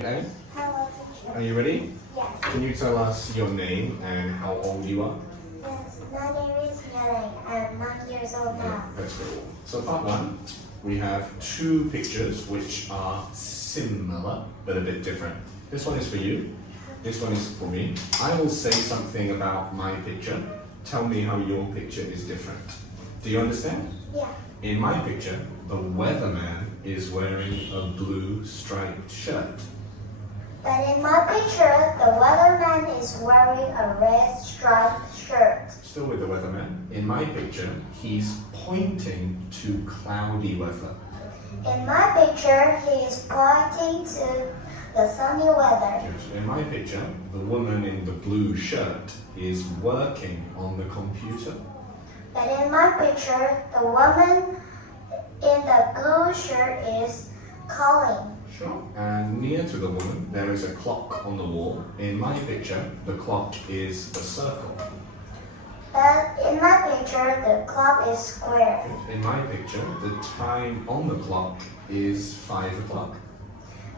Okay. Hello, teacher. Are you ready? Yes. Can you tell us your name and how old you are? Yes. My name is Yelling. I'm 9 years old now. That's cool. So part one, we have two pictures which are similar but a bit different. This one is for you. This one is for me. I will say something about my picture. Tell me how your picture is different. Do you understand? Yeah. In my picture, the weatherman is wearing a blue striped shirt. But in my picture, the weatherman is wearing a red striped shirt. Still with the weatherman. In my picture, he's pointing to cloudy weather. In my picture, he is pointing to the sunny weather. In my picture, the woman in the blue shirt is working on the computer. But in my picture, the woman in the blue shirt is calling. Sure. And near to the woman, there is a clock on the wall. In my picture, the clock is a circle. But in my picture, the clock is square. In my picture, the time on the clock is 5 o'clock.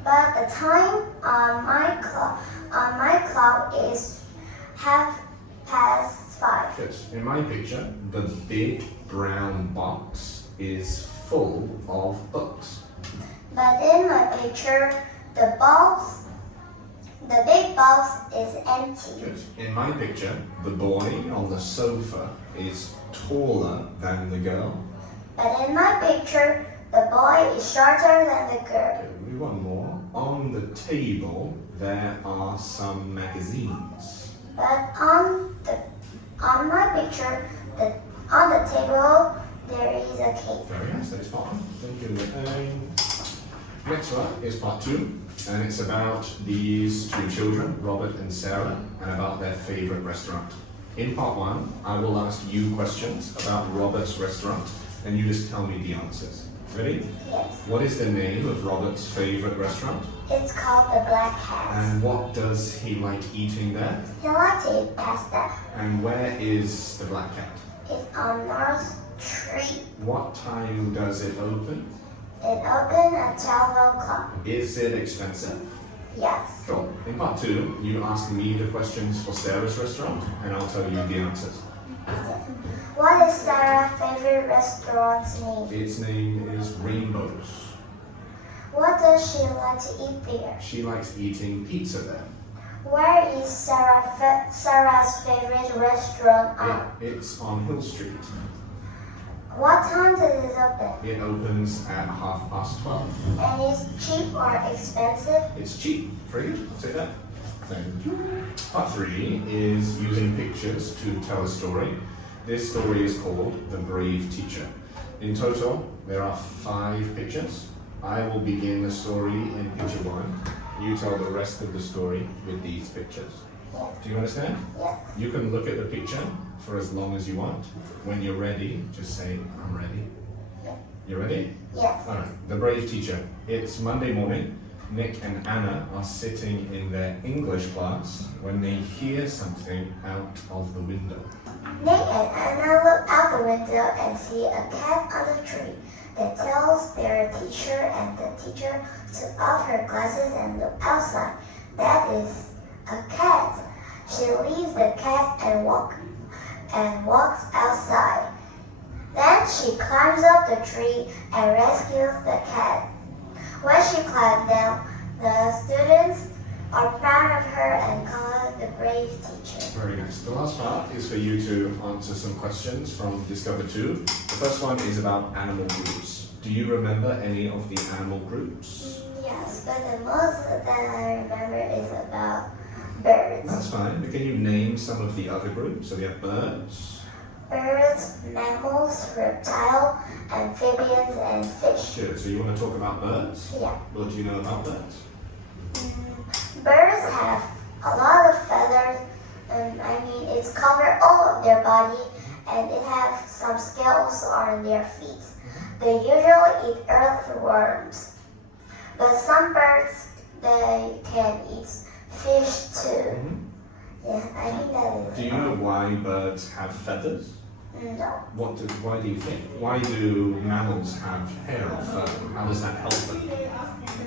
But the time on my clock is 5:30. Good. In my picture, the big brown box is full of books. But in my picture, the big box is empty. Good. In my picture, the boy on the sofa is taller than the girl. But in my picture, the boy is shorter than the girl. Okay, we want more. On the table, there are some magazines. But on my picture, on the table, there is a cake. Very nice, that is part one. Thank you. Next one is part two, and it's about these two children, Robert and Sarah, and about their favorite restaurant. In part one, I will ask you questions about Robert's restaurant, and you just tell me the answers. Ready? Yes. What is the name of Robert's favorite restaurant? It's called the Black Cat. And what does he like eating there? He likes to eat pasta. And where is the Black Cat? It's on North Street. What time does it open? It opens at 12 o'clock. Is it expensive? Yes. Sure. In part two, you ask me the questions for Sarah's restaurant, and I'll tell you the answers. What is Sarah's favorite restaurant's name? Its name is Rainbows. What does she like to eat there? She likes eating pizza there. Where is Sarah's favorite restaurant on? It's on Hill Street. What time does it open? It opens at 12:30. And is cheap or expensive? It's cheap. Pretty good. I'll say that. Thank you. Part three is using pictures to tell a story. This story is called The Brave Teacher. In total, there are 5 pictures. I will begin the story in picture 1. You tell the rest of the story with these pictures. Yes. Do you understand? Yes. You can look at the picture for as long as you want. When you're ready, just say, I'm ready. Yes. You ready? Yes. Alright, The Brave Teacher. It's Monday morning. Nick and Anna are sitting in their English class when they hear something out of the window. Nick and Anna look out the window and see a cat on the tree. They tell their teacher, and the teacher took off her glasses and looked outside. That is a cat. She leaves the cat and walks outside. Then she climbs up the tree and rescues the cat. When she climbed down, the students are proud of her and call her the brave teacher. Very nice. The last part is for you to answer some questions from Discover 2. The first one is about animal groups. Do you remember any of the animal groups? Yes, but the most that I remember is about birds. That's fine. But can you name some of the other groups? So we have birds. Birds, mammals, reptile, amphibians, and fish. Good. So you want to talk about birds? Yeah. What do you know about birds? Birds have a lot of feathers, and it's covered all of their body, and it has some scales on their feet. They usually eat earthworms, but some birds they can eat fish too. Yeah, I think that is. Do you know why birds have feathers? No. Why do you think? Why do mammals have hair or fur? How does that help them?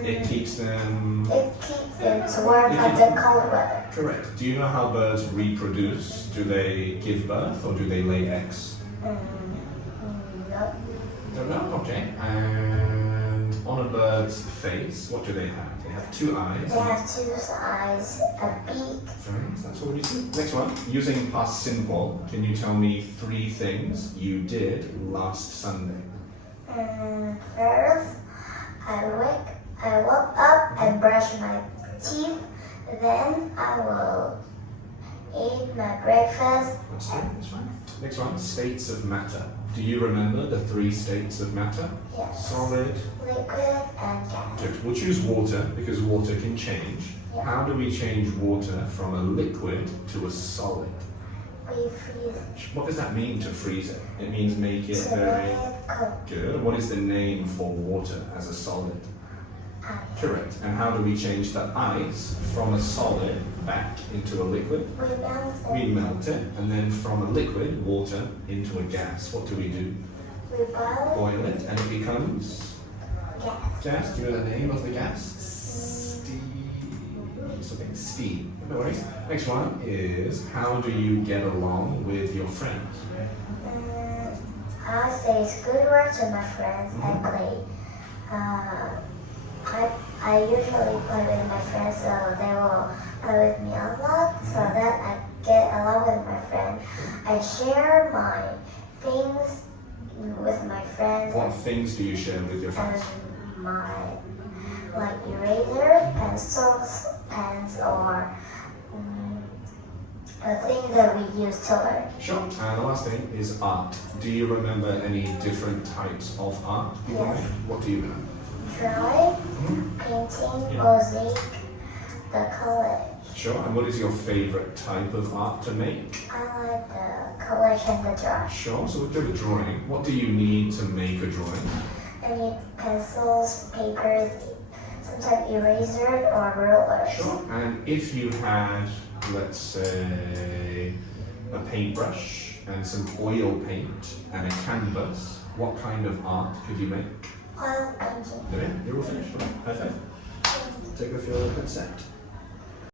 It keeps them... It keeps them warm under cold weather. Correct. Do you know how birds reproduce? Do they give birth or do they lay eggs? No. Don't know? Okay. And on a bird's face, what do they have? They have 2 eyes. They have 2 eyes, a beak. Right, that's all we do. Next one. Using past simple, can you tell me 3 things you did last Sunday? First, I woke up and brushed my teeth. Then I will eat my breakfast. That's fine. Next one. States of matter. Do you remember the 3 states of matter? Yes. Solid. Liquid and gas. Good. We'll choose water because water can change. Yeah. How do we change water from a liquid to a solid? We freeze it. What does that mean to freeze it? It means make it To very make it cold. good. What is the name for water as a solid? Ice. Correct. And how do we change the ice from a solid back into a liquid? We melt it. We melt it, and then from a liquid, water, into a gas. What do we do? We boil Boil it, and it becomes it. Gas. gas. Do you know the name of the gas? Steam. No worries. Next one is, how do you get along with your friends? I say good words to my friends and play. I usually play with my friends, so they will play with me a lot, so that I get along with my friends. I share my things with my friends. What things do you share with your friends? My eraser, pencils, pens, or the things that we use to learn. Sure. And the last thing is art. Do you remember any different types of art? Yes. What do you know? Drawing, painting, mosaic, the collage. Sure. And what is your favorite type of art to make? I like the collage and the drawing. Sure. So we'll do a drawing. What do you need to make a drawing? I need pencils, papers, sometimes erasers or rulers. Sure. And if you had, let's say, a paintbrush and some oil paint and a canvas, what kind of art could you make? Oil painting. There, you're all finished. Perfect. Take off your headset.